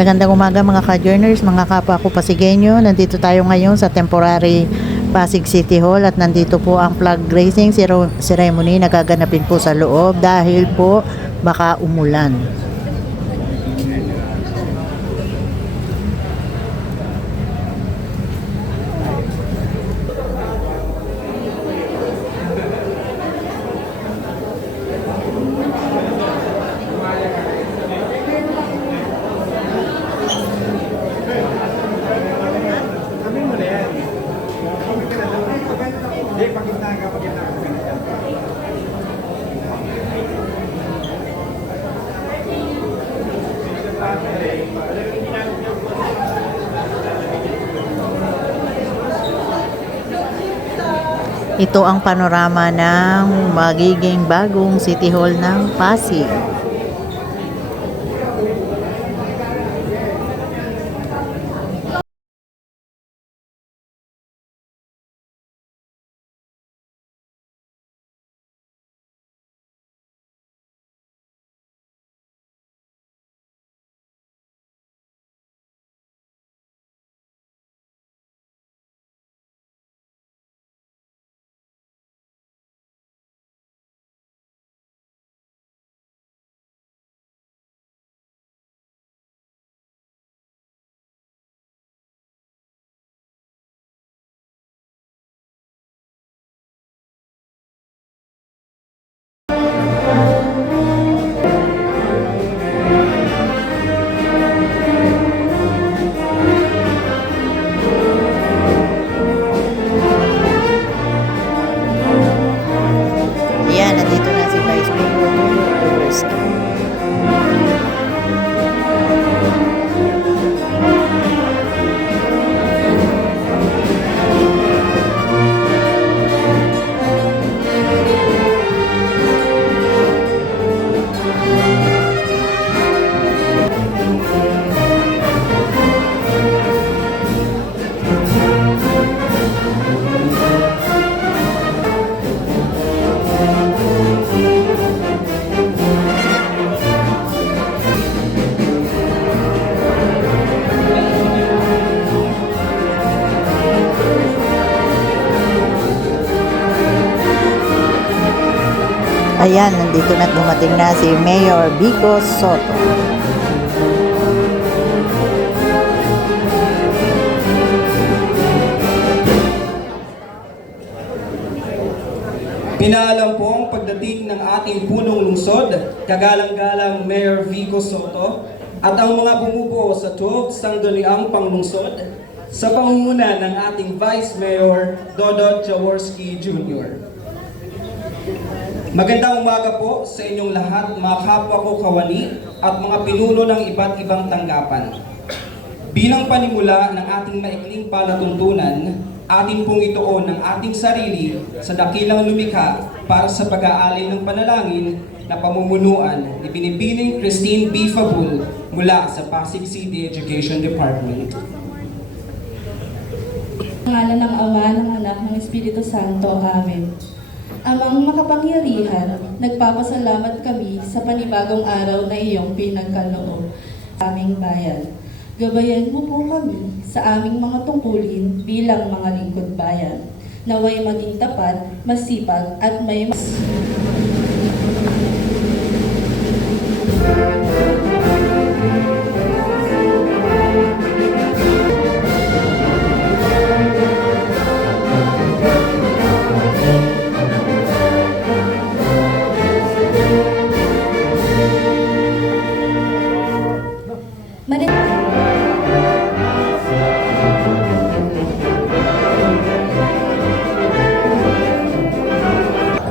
Magandang umaga mga ka-journers, mga kapwa ko Pasigueño. Nandito tayo ngayon sa temporary Pasig City Hall at nandito po ang flag raising ceremony na gaganapin po sa loob dahil po baka umulan. Ito ang panorama ng magiging bagong City Hall ng Pasig. Ayan, nandito na si Vice Mayor Jaworski. Ayan, nandito na dumating na si Mayor Vico Soto. Pinaalam po ang pagdating ng ating punong lungsod, kagalang-galang Mayor Vico Soto, at ang mga bumubuo sa 12 sangguniang panglungsod sa pangunguna ng ating Vice Mayor Dodot Jaworski Jr. Magandang umaga po sa inyong lahat, mga kapwa ko kawani at mga pinuno ng iba't ibang tanggapan. Bilang panimula ng ating maikling palatuntunan, atin pong ituon ng ating sarili sa dakilang lumikha para sa pag-aalay ng panalangin na pamumunuan ni Binibining Christine B. Fabul mula sa Pasig City Education Department. Ngalan ng Ama, ng Anak, ng Espiritu Santo. Amen. Amang makapangyarihan, nagpapasalamat kami sa panibagong araw na iyong pinagkaloob sa aming bayan. Gabayan mo po kami sa aming mga tungkulin bilang mga lingkod bayan. Naway maging tapat, masipag at may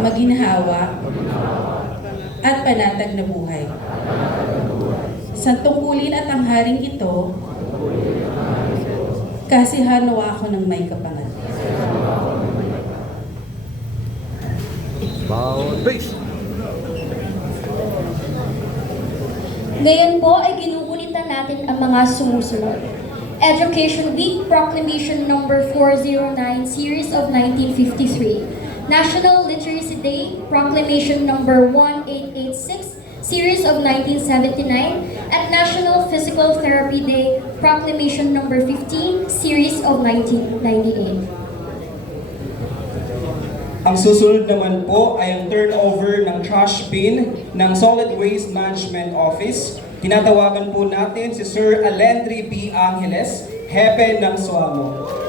maginhawa at panatag na buhay. Sa tungkulin at ang haring ito, kasihanawa ako ng may kapangal. Ngayon po ay ginugulitan natin ang mga sumusunod. Education Week Proclamation Number 409 Series of 1953. National Literacy Day Proclamation Number 1886 Series of 1979, at National Physical Therapy Day, Proclamation number 15, Series of 1998. Ang susunod naman po ay ang turnover ng trash bin ng Solid Waste Management Office. Tinatawagan po natin si Sir Alendri B. Angeles, Hepe ng SWAMO.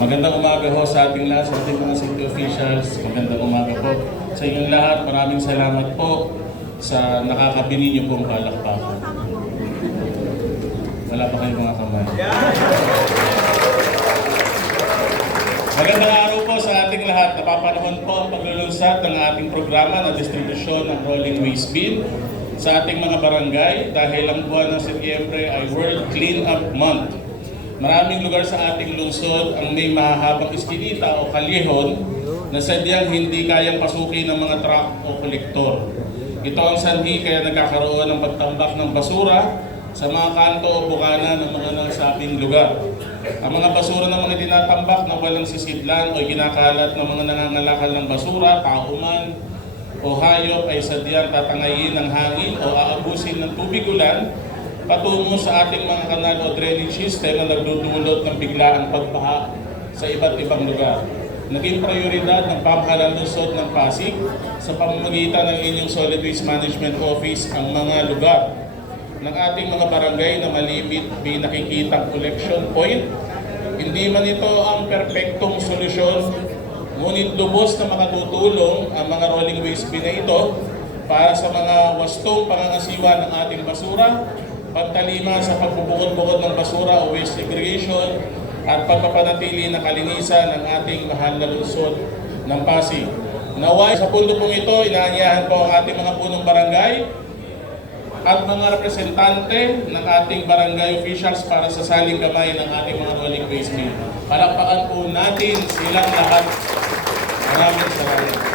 Magandang umaga ho sa ating lahat, sa ating mga city officials. Magandang umaga po sa inyong lahat. Maraming salamat po sa nakakabini niyo pong palakpakan. Wala pa kayong mga kamay. Magandang araw po sa ating lahat. Napapanahon po ang paglulunsad ng ating programa na distribusyon ng rolling waste bin sa ating mga barangay dahil ang buwan ng Setyembre ay World Clean Up Month. Maraming lugar sa ating lungsod ang may mahahabang iskinita o kalyehon na sadyang hindi kayang pasukin ng mga truck o kolektor. Ito ang sanhi kaya nagkakaroon ng pagtambak ng basura sa mga kanto o bukana ng mga nasabing lugar. Ang mga basura ng mga tinatambak na walang sisidlan o kinakalat ng mga nangangalakal ng basura, tao man o hayop ay sadyang tatangayin ng hangin o aabusin ng tubig ulan patungo sa ating mga kanal o drainage system na nagdudulot ng biglaang pagbaha sa iba't ibang lugar. Naging prioridad ng pamahalaan lungsod ng Pasig sa pamamagitan ng inyong Solid Waste Management Office ang mga lugar ng ating mga barangay na malimit may nakikitang collection point. Hindi man ito ang perpektong solusyon, ngunit lubos na makatutulong ang mga rolling waste bin na ito para sa mga wastong pangangasiwa ng ating basura, pagtalima sa pagbubukod-bukod ng basura o waste segregation at pagpapanatili ng kalinisan ng ating mahal na lungsod ng Pasig. Naway sa punto pong ito, inaanyahan po ang ating mga punong barangay at mga representante ng ating barangay officials para sa saling gamay ng ating mga rolling waste bin. Palakpakan po natin silang lahat. Maraming salamat.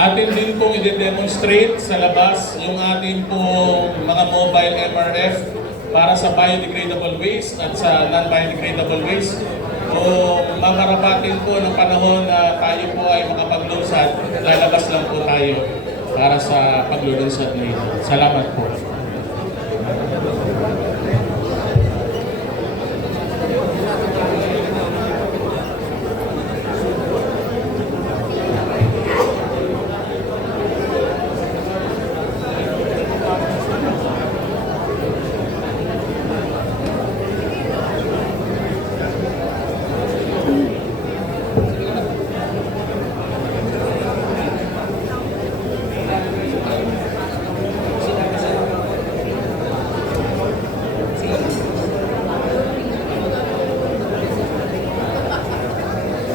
Atin din pong i-demonstrate sa labas yung ating pong mga mobile MRF para sa biodegradable waste at sa non-biodegradable waste. Kung mamarapatin po ng panahon na tayo po ay makapaglunsad, lalabas lang po tayo para sa paglulunsad na ito. Salamat po.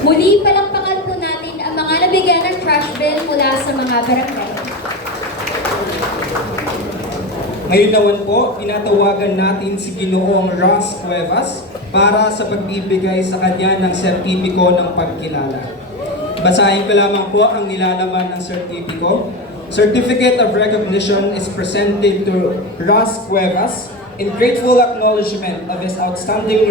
Muli, palakpakan po natin ang mga nabigyan ng trash bin mula sa mga barangay. Ngayon naman po, tinatawagan natin si Ginoong Ross Cuevas para sa pagbibigay sa kanya ng sertipiko ng pagkilala. Basahin ko lamang po ang nilalaman ng sertipiko. Certificate of recognition is presented to Ross Cuevas in grateful acknowledgement of his outstanding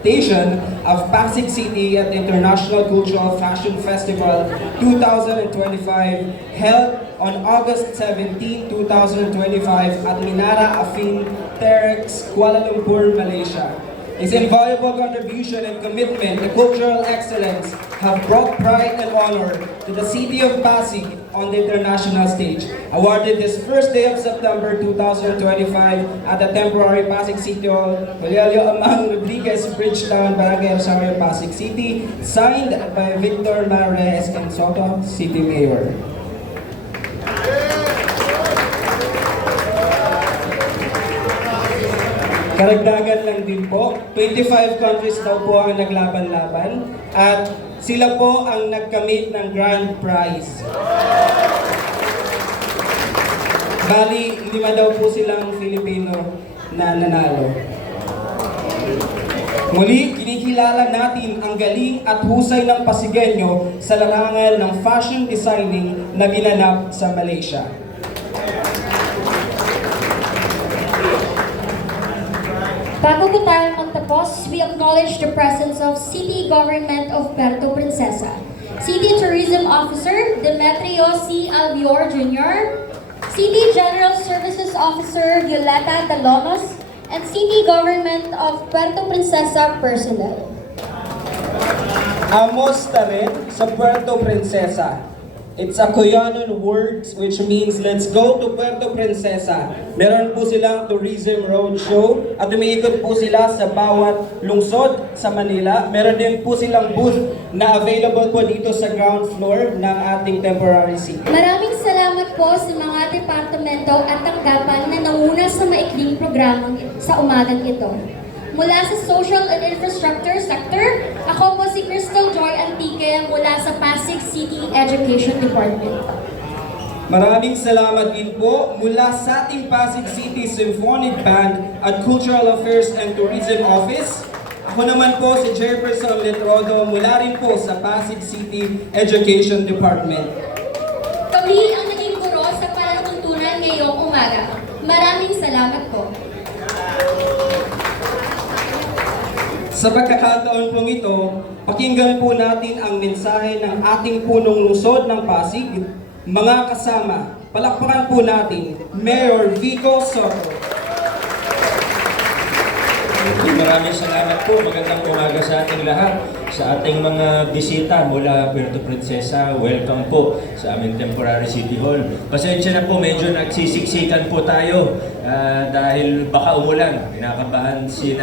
representation of Pasig City at the International Cultural Fashion Festival 2025 held on August 17, 2025 at Minara Afin Terex, Kuala Lumpur, Malaysia. His invaluable contribution and commitment to cultural excellence have brought pride and honor to the city of Pasig on the international stage. Awarded this first day of September 2025 at the temporary Pasig City Hall, Colegio Amang Rodriguez, Bridgetown, Barangay Rosario, Pasig City, signed by Victor Mares and Soto, City Mayor. Karagdagan lang din po, 25 countries daw po ang naglaban-laban at sila po ang nagkamit ng grand prize. Bali, 5 daw po silang Filipino na nanalo. Muli, kinikilala natin ang galing at husay ng Pasigueño sa larangan ng fashion designing na ginanap sa Malaysia. Bago po tayo magtapos, we acknowledge the presence of City Government of Puerto Princesa, City Tourism Officer Demetrio C. Albior Jr., City General Services Officer Violeta Dalonos, and City Government of Puerto Princesa personnel. Amos Taret sa Puerto Princesa. It's a Cuyanon word which means let's go to Puerto Princesa. Meron po silang tourism roadshow at umiikot po sila sa bawat lungsod sa Manila. Meron din po silang booth na available po dito sa ground floor ng ating temporary city. Maraming salamat po sa mga departamento at tanggapan na nanguna sa maikling programang sa umagang ito. Mula sa Social and Infrastructure Sector, ako po si Crystal Joy Antique mula sa Pasig City Education Department. Maraming salamat din po mula sa ating Pasig City Symphonic Band at Cultural Affairs and Tourism Office. Ako naman po si Jefferson Letrodo mula rin po sa Pasig City Education Department. Kami ang naging guro sa palatuntunan ngayong umaga. Maraming salamat po. Sa pagkakataon pong ito, pakinggan po natin ang mensahe ng ating punong lungsod ng Pasig. Mga kasama, palakpakan po natin, Mayor Vico Soto. Maraming salamat po. Magandang umaga sa ating lahat. Sa ating mga bisita mula Puerto Princesa, welcome po sa aming temporary City Hall. Pasensya na po, medyo nagsisiksikan po tayo dahil baka umulan. Kinakabahan si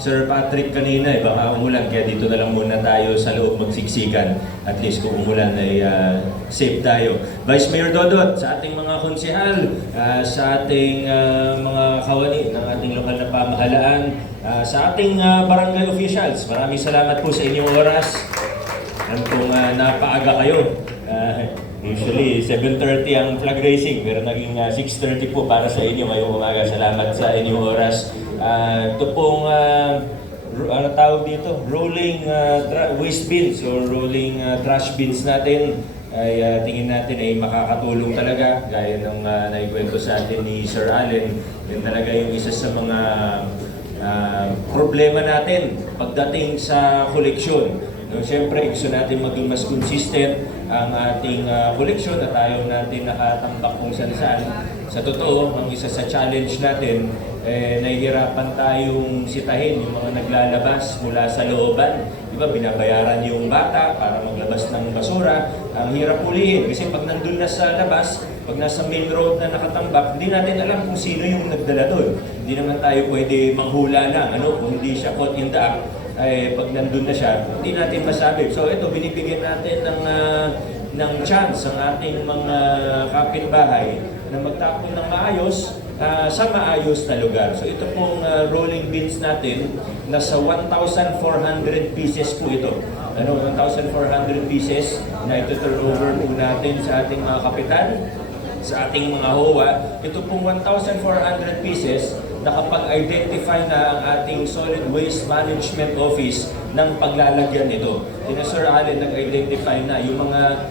Sir Patrick kanina, baka umulan. Kaya dito na lang muna tayo sa loob magsiksikan. At least kung umulan ay safe tayo. Vice Mayor Dodot, sa ating mga konsehal, sa ating mga kawani ng ating lokal na pamahalaan, sa ating barangay officials, maraming salamat po sa inyong oras. Alam kong napaaga kayo. Usually 7:30 ang flag racing, pero naging 6:30 po para sa inyo ngayong umaga. Salamat sa inyong oras. Ito pong ano tawag dito? Rolling waste bins or rolling trash bins natin ay tingin natin ay makakatulong talaga gaya ng naikwento sa atin ni Sir Allen. Yan talaga yung isa sa mga problema natin pagdating sa koleksyon. No, siyempre, gusto natin maging mas consistent ang ating koleksyon at ayaw natin nakatambak kung saan-saan. Sa totoo, ang isa sa challenge natin, nahihirapan tayong sitahin yung mga naglalabas mula sa looban. Diba, binabayaran yung bata para maglabas ng basura. Ang hirap ulihin kasi pag nandun na sa labas, pag nasa main road na nakatambak, hindi natin alam kung sino yung nagdala doon. Hindi naman tayo pwede manghula lang, kung hindi siya caught in the act, ay pag nandun na siya, hindi natin masabi. So ito, binibigyan natin ng chance ang ating mga kapitbahay na magtapon ng maayos sa maayos na lugar. So ito pong rolling bins natin, nasa 1,400 pieces po ito. 1,400 pieces na ito turn over po natin sa ating mga kapitan, sa ating mga HOA. Ito pong 1,400 pieces, nakapag-identify na ang ating Solid Waste Management Office ng paglalagyan nito. Sir Allen nag-identify na yung mga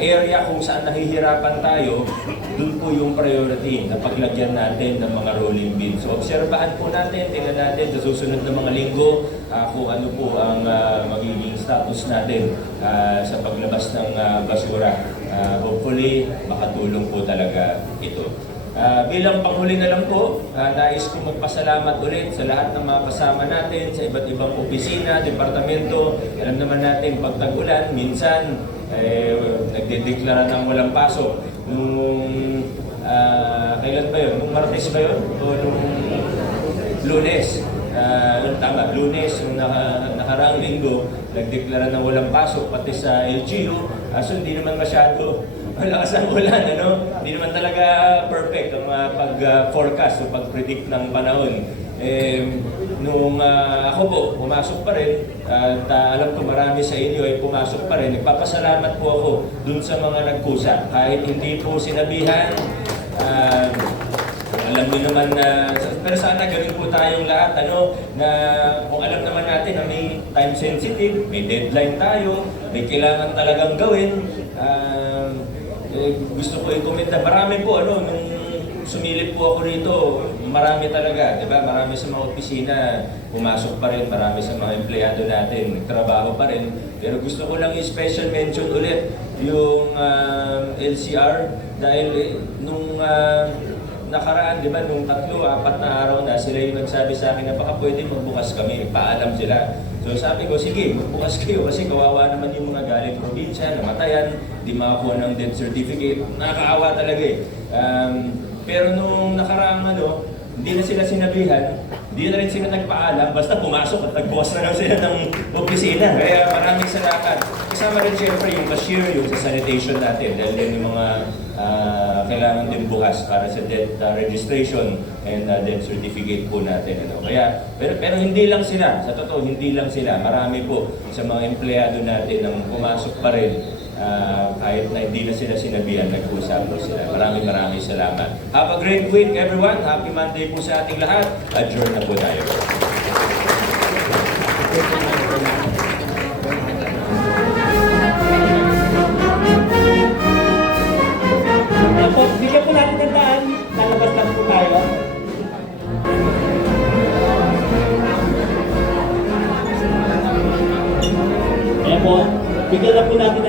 area kung saan nahihirapan tayo, dun po yung priority na paglagyan natin ng mga rolling bin. So obserbahan po natin, tingnan natin sa susunod na mga linggo kung ano po ang magiging status natin sa paglabas ng basura. Hopefully, makatulong po talaga ito. Bilang panghuli na lang po, nais ko magpasalamat ulit sa lahat ng mga kasama natin sa iba't ibang opisina, departamento. Alam naman natin, pag tag-ulan, minsan nagdedeklara ng walang pasok. Kailan ba yun? Nung Martes ba yun? O nung Lunes? Tama, Lunes, yung nakaraang linggo, nagdeklara ng walang pasok, pati sa LGU. So hindi naman masyado malakas ang ulan, ano? Hindi naman talaga perfect ang pag-forecast o pag-predict ng panahon. Nung ako po, pumasok pa rin, at alam ko marami sa inyo ay pumasok pa rin, nagpapasalamat po ako dun sa mga nagkusa. Kahit hindi po sinabihan, alam niyo naman na, pero sana gawin po tayong lahat, na kung alam naman natin na may time sensitive, may deadline tayo, may kailangan talagang gawin, gusto ko i-comment na marami po, nung sumilip po ako rito, marami talaga, di ba? Marami sa mga opisina, pumasok pa rin, marami sa mga empleyado natin, nagtrabaho pa rin. Pero gusto ko lang i-special mention ulit yung LCR dahil nung nakaraan, di ba, nung 3-4 na araw na, sila yung nagsabi sa akin na baka pwede magbukas kami, paalam sila. So sabi ko, sige, magbukas kayo kasi kawawa naman yung mga galing probinsya, namatayan, di makakuha ng death certificate, nakakaawa talaga eh. Pero nung nakaraang hindi na sila sinabihan, hindi na rin sila nagpaalam, basta pumasok at nagbukas na lang sila ng opisina. Kaya maraming salamat. Kasama rin siyempre yung cashier, yung sa sanitation natin, dahil yan yung mga kailangan din bukas para sa death registration and death certificate po natin. Kaya, pero hindi lang sila, sa totoo, hindi lang sila. Marami po sa mga empleyado natin ang pumasok pa rin. Kahit na hindi na sila sinabihan, nag-usap po sila. Maraming salamat. Have a great week, everyone. Happy Monday po sa ating lahat. Adjourn na po tayo. Po, bigyan po natin ng daan. Lalabas lang po tayo. Ayan po, bigyan lang po natin